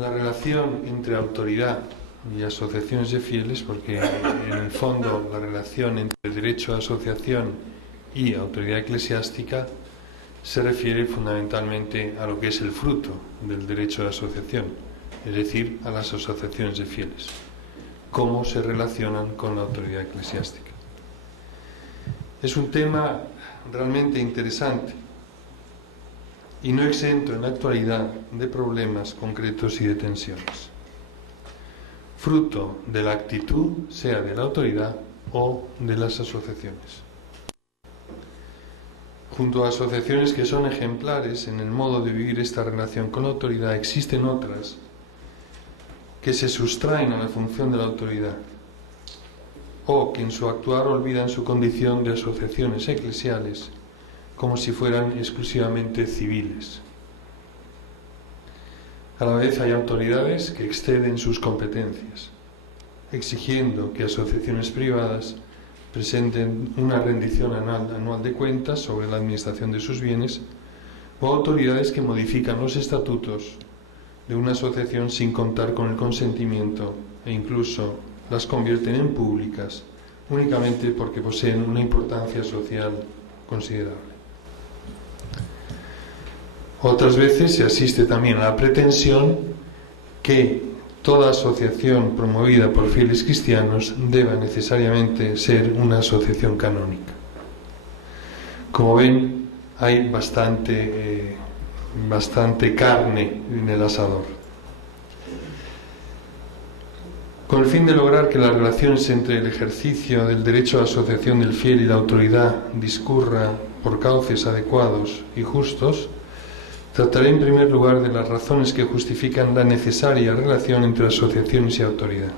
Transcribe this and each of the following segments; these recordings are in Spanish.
la relación entre autoridad y asociaciones de fieles, porque en el fondo la relación entre el derecho de asociación y autoridad eclesiástica se refiere fundamentalmente a lo que es el fruto del derecho de asociación, es decir, a las asociaciones de fieles, cómo se relacionan con la autoridad eclesiástica. Es un tema realmente interesante y no exento en la actualidad de problemas concretos y de tensiones, fruto de la actitud, sea de la autoridad o de las asociaciones. Junto a asociaciones que son ejemplares en el modo de vivir esta relación con la autoridad, existen otras que se sustraen a la función de la autoridad o que en su actuar olvidan su condición de asociaciones eclesiales como si fueran exclusivamente civiles. A la vez hay autoridades que exceden sus competencias, exigiendo que asociaciones privadas presenten una rendición anual de cuentas sobre la administración de sus bienes, o autoridades que modifican los estatutos de una asociación sin contar con el consentimiento e incluso las convierten en públicas únicamente porque poseen una importancia social considerable. Otras veces se asiste también a la pretensión que toda asociación promovida por fieles cristianos deba necesariamente ser una asociación canónica. Como ven, hay bastante carne en el asador. Con el fin de lograr que las relaciones entre el ejercicio del derecho a asociación del fiel y la autoridad discurra por cauces adecuados y justos, trataré en primer lugar de las razones que justifican la necesaria relación entre asociaciones y autoridad.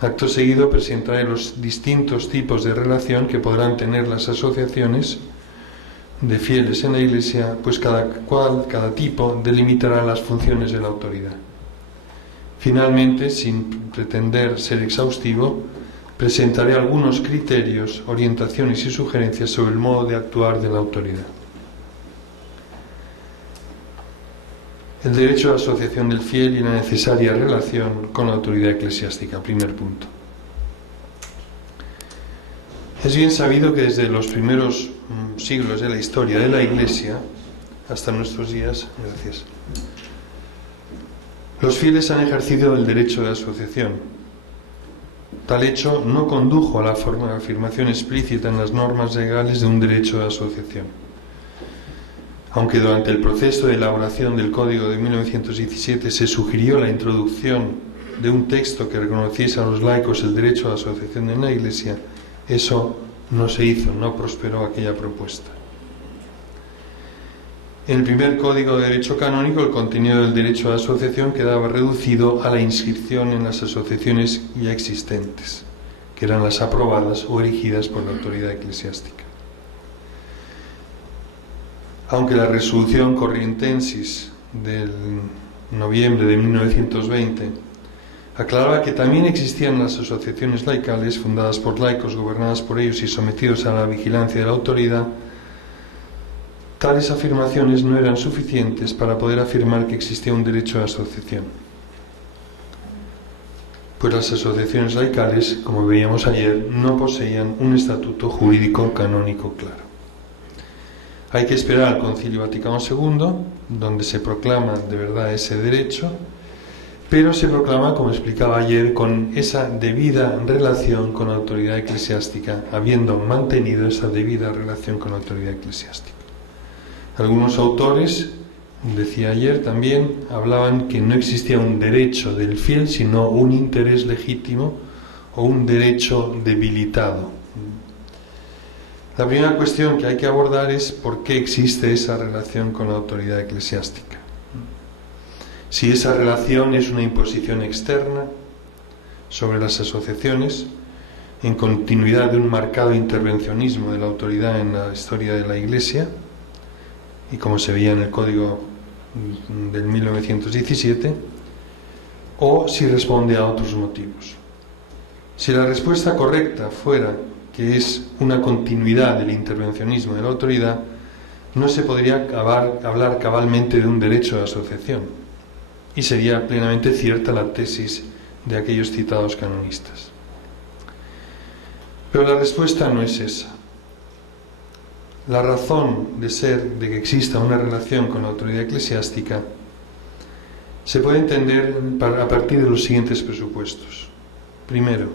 Acto seguido presentaré los distintos tipos de relación que podrán tener las asociaciones de fieles en la Iglesia, pues cada tipo delimitará las funciones de la autoridad. Finalmente, sin pretender ser exhaustivo, presentaré algunos criterios, orientaciones y sugerencias sobre el modo de actuar de la autoridad. El derecho a la asociación del fiel y la necesaria relación con la autoridad eclesiástica. Primer punto. Es bien sabido que desde los primeros siglos de la historia de la Iglesia hasta nuestros días, los fieles han ejercido el derecho de asociación. Tal hecho no condujo a la afirmación explícita en las normas legales de un derecho de asociación. Aunque durante el proceso de elaboración del Código de 1917 se sugirió la introducción de un texto que reconociese a los laicos el derecho a asociación en la Iglesia, eso no se hizo, no prosperó aquella propuesta. En el primer Código de Derecho Canónico, el contenido del derecho a asociación quedaba reducido a la inscripción en las asociaciones ya existentes, que eran las aprobadas o erigidas por la autoridad eclesiástica. Aunque la resolución Corrientensis del noviembre de 1920 aclaraba que también existían las asociaciones laicales fundadas por laicos, gobernadas por ellos y sometidos a la vigilancia de la autoridad, tales afirmaciones no eran suficientes para poder afirmar que existía un derecho a asociación. Pues las asociaciones laicales, como veíamos ayer, no poseían un estatuto jurídico canónico claro. Hay que esperar al Concilio Vaticano II, donde se proclama de verdad ese derecho, pero se proclama, como explicaba ayer, con esa debida relación con la autoridad eclesiástica, habiendo mantenido esa debida relación con la autoridad eclesiástica. Algunos autores, decía ayer también, hablaban que no existía un derecho del fiel, sino un interés legítimo o un derecho debilitado. La primera cuestión que hay que abordar es por qué existe esa relación con la autoridad eclesiástica. Si esa relación es una imposición externa sobre las asociaciones, en continuidad de un marcado intervencionismo de la autoridad en la historia de la Iglesia, y como se veía en el Código del 1917, o si responde a otros motivos. Si la respuesta correcta fuera que es una continuidad del intervencionismo de la autoridad, no se podría hablar cabalmente de un derecho de asociación. y sería plenamente cierta la tesis de aquellos citados canonistas. Pero la respuesta no es esa. La razón de ser de que exista una relación con la autoridad eclesiástica se puede entender a partir de los siguientes presupuestos. Primero,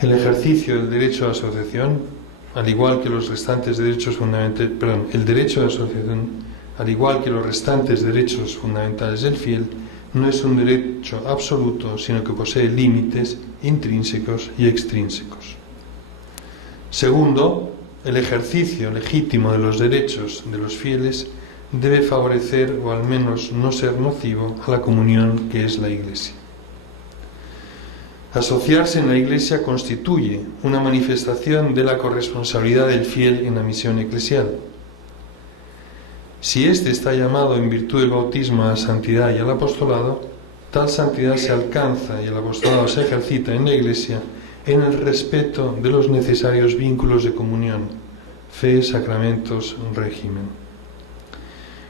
el ejercicio del derecho de asociación, al igual que los restantes derechos fundamentales, el derecho de asociación, al igual que los restantes derechos fundamentales del fiel, no es un derecho absoluto, sino que posee límites intrínsecos y extrínsecos. Segundo, el ejercicio legítimo de los derechos de los fieles debe favorecer o al menos no ser nocivo a la comunión que es la Iglesia. Asociarse en la Iglesia constituye una manifestación de la corresponsabilidad del fiel en la misión eclesial. Si éste está llamado en virtud del bautismo a la santidad y al apostolado, tal santidad se alcanza y el apostolado se ejercita en la Iglesia en el respeto de los necesarios vínculos de comunión, fe, sacramentos, régimen.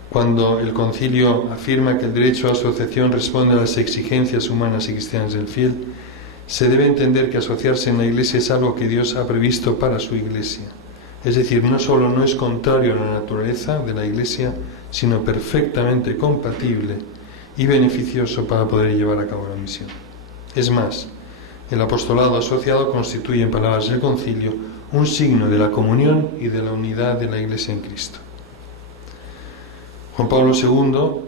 Cuando el concilio afirma que el derecho a asociación responde a las exigencias humanas y cristianas del fiel, se debe entender que asociarse en la Iglesia es algo que Dios ha previsto para su Iglesia. Es decir, no solo no es contrario a la naturaleza de la Iglesia, sino perfectamente compatible y beneficioso para poder llevar a cabo la misión. Es más, el apostolado asociado constituye, en palabras del concilio, un signo de la comunión y de la unidad de la Iglesia en Cristo. Juan Pablo II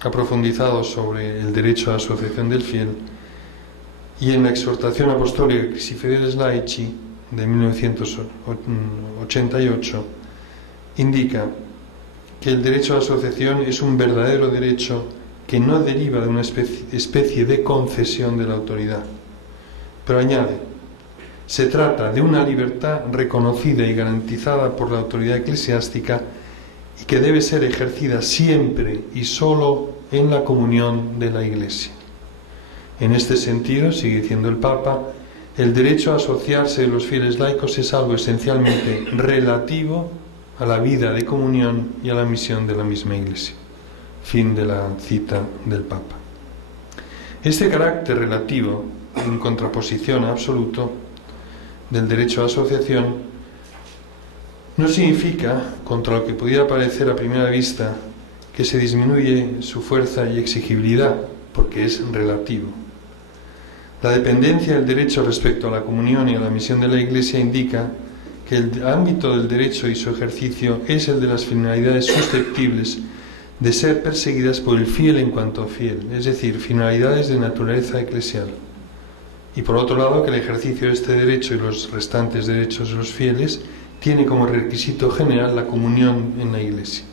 ha profundizado sobre el derecho a la asociación del fiel y en la exhortación apostólica Christi Fideles Laici de 1988 indica que el derecho a la asociación es un verdadero derecho que no deriva de una especie de concesión de la autoridad. Pero añade, se trata de una libertad reconocida y garantizada por la autoridad eclesiástica y que debe ser ejercida siempre y solo en la comunión de la Iglesia. En este sentido, sigue diciendo el Papa, el derecho a asociarse de los fieles laicos es algo esencialmente relativo a la vida de comunión y a la misión de la misma Iglesia. Fin de la cita del Papa. Este carácter relativo, en contraposición absoluto del derecho a asociación, no significa, contra lo que pudiera parecer a primera vista, que se disminuye su fuerza y exigibilidad, porque es relativo. La dependencia del derecho respecto a la comunión y a la misión de la Iglesia indica que el ámbito del derecho y su ejercicio es el de las finalidades susceptibles de ser perseguidas por el fiel en cuanto a fiel, es decir, finalidades de naturaleza eclesial. Y por otro lado, que el ejercicio de este derecho y los restantes derechos de los fieles tiene como requisito general la comunión en la Iglesia.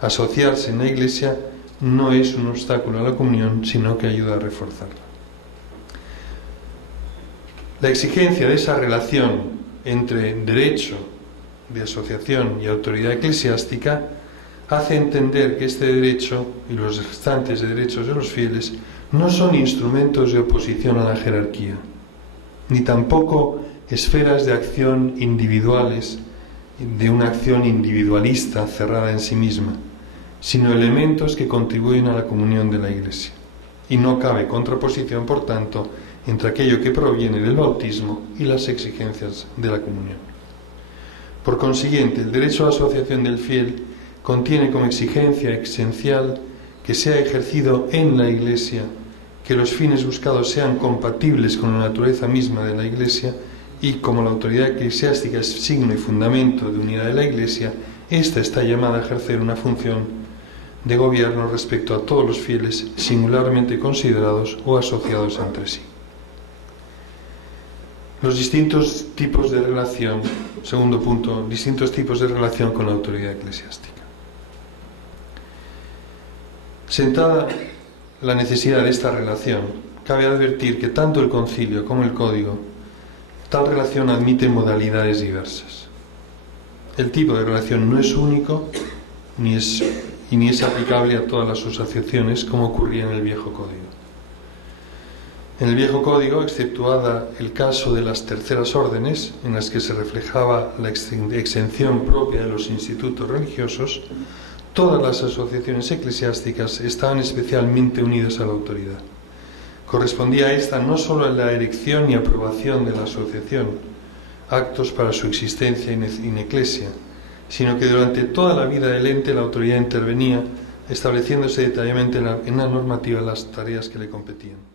Asociarse en la Iglesia no es un obstáculo a la comunión, sino que ayuda a reforzarla. La exigencia de esa relación entre derecho de asociación y autoridad eclesiástica hace entender que este derecho y los restantes derechos de los fieles no son instrumentos de oposición a la jerarquía, ni tampoco esferas de acción individuales, de una acción individualista cerrada en sí misma, sino elementos que contribuyen a la comunión de la Iglesia. Y no cabe contraposición, por tanto, entre aquello que proviene del bautismo y las exigencias de la comunión. Por consiguiente, el derecho a la asociación del fiel contiene como exigencia esencial que sea ejercido en la Iglesia, que los fines buscados sean compatibles con la naturaleza misma de la Iglesia y, como la autoridad eclesiástica es signo y fundamento de unidad de la Iglesia, ésta está llamada a ejercer una función de gobierno respecto a todos los fieles singularmente considerados o asociados entre sí. Los distintos tipos de relación, segundo punto, distintos tipos de relación con la autoridad eclesiástica. Sentada la necesidad de esta relación, cabe advertir que tanto el concilio como el código, tal relación admite modalidades diversas. El tipo de relación no es único ni es aplicable a todas las asociaciones como ocurría en el viejo código. En el viejo código, exceptuada el caso de las terceras órdenes, en las que se reflejaba la exención propia de los institutos religiosos, Todas las asociaciones eclesiásticas estaban especialmente unidas a la autoridad. Correspondía a esta no solo la erección y aprobación de la asociación, actos para su existencia in ecclesia, sino que durante toda la vida del ente la autoridad intervenía, estableciéndose detalladamente en la normativa las tareas que le competían.